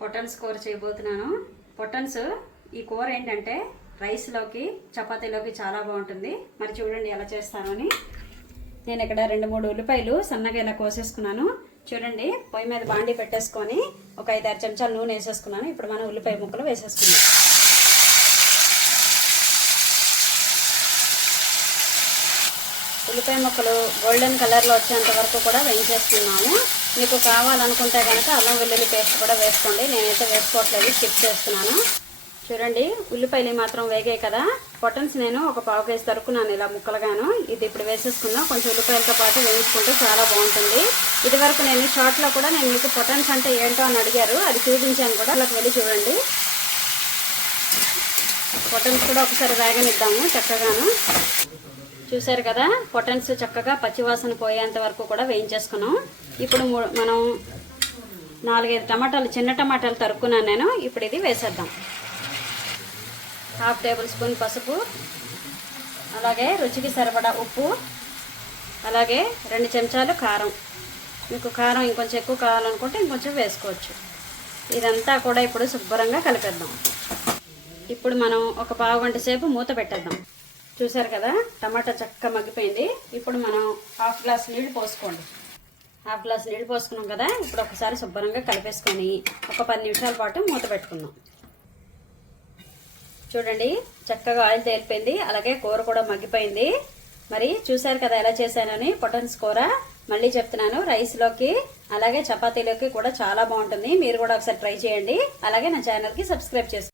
పొటన్స్ కూర చేయబోతున్నాను. పొటన్స్ ఈ కూర ఏంటంటే రైస్లోకి చపాతీలోకి చాలా బాగుంటుంది. మరి చూడండి ఎలా చేస్తానని. నేను ఇక్కడ 2-3 ఉల్లిపాయలు సన్నగా ఇలా కోసేసుకున్నాను. చూడండి, పొయ్యి మీద బాండీ పెట్టేసుకొని ఒక 5-6 చెంచాలు నూనె వేసేసుకున్నాను. ఇప్పుడు మనం ఉల్లిపాయ ముక్కలు వేసేసుకున్నాం. ఉల్లిపాయ ముక్కలు గోల్డెన్ కలర్లో వచ్చేంత వరకు కూడా వేయించేస్తున్నాము. మీకు కావాలనుకుంటే కనుక అల్లం వెల్లుల్లి పేస్ట్ కూడా వేసుకోండి. నేనైతే వేసుకోవట్లేదు, స్కిప్ చేస్తున్నాను. చూడండి, ఉల్లిపాయలు మాత్రం వేగాయి కదా. పొటన్స్ నేను ఒక 1/4 కేజీ తరుక్కున్నాను ఇలా ముక్కలుగాను. ఇది ఇప్పుడు వేసేసుకున్నాం. కొంచెం ఉల్లిపాయలతో పాటు వేయించుకుంటే చాలా బాగుంటుంది. ఇది వరకు నేను షార్ట్లో కూడా నేను మీకు పొటన్స్ అంటే ఏంటో అని అడిగారు, అది చూపించాను కూడా. అలా వెళ్ళి చూడండి. పొటన్స్ కూడా ఒకసారి వేగనిద్దాము చక్కగాను. చూసారు కదా, పొటన్స్ చక్కగా పచ్చివాసన పోయేంత వరకు కూడా వేయించేసుకున్నాం. ఇప్పుడు మనం 4-5 టమాటాలు, చిన్న టమాటాలు తరుక్కున్నాను నేను. ఇప్పుడు ఇది వేసేద్దాం. 1/2 టేబుల్ స్పూన్ పసుపు, అలాగే రుచికి సరిపడా ఉప్పు, అలాగే 2 చెంచాలు కారం. మీకు కారం ఇంకొంచెం ఎక్కువ కావాలనుకుంటే ఇంకొంచెం వేసుకోవచ్చు. ఇదంతా కూడా ఇప్పుడు శుభ్రంగా కలిపేద్దాం. ఇప్పుడు మనం ఒక 1/2 గంట సేపు మూత పెట్టేద్దాం. చూసారు కదా, టమాటా చక్కగా మగ్గిపోయింది. ఇప్పుడు మనం 1/2 గ్లాస్ నీళ్ళు పోసుకోండి. 1/2 గ్లాస్ నీళ్ళు పోసుకున్నాం కదా. ఇప్పుడు ఒకసారి శుభ్రంగా కలిపేసుకొని ఒక 10 నిమిషాల పాటు మూత పెట్టుకుందాం. చూడండి, చక్కగా ఆయిల్ తేలిపోయింది, అలాగే కూర కూడా మగ్గిపోయింది. మరి చూసారు కదా ఎలా చేశానని. పొటన్స్ కూర మళ్ళీ చెప్తున్నాను, రైస్లోకి అలాగే చపాతీలోకి కూడా చాలా బాగుంటుంది. మీరు కూడా ఒకసారి ట్రై చేయండి. అలాగే నా ఛానల్కి సబ్స్క్రైబ్ చేసుకోండి.